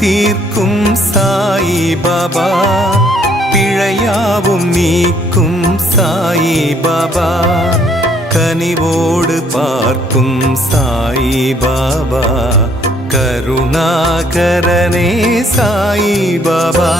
தீர்க்கும் சாயி பாபா, பிழையாவும் நீக்கும் சாயி பாபா, கனிவோடு பார்க்கும் சாயி பாபா, கருணாகரனே சாயி பாபா.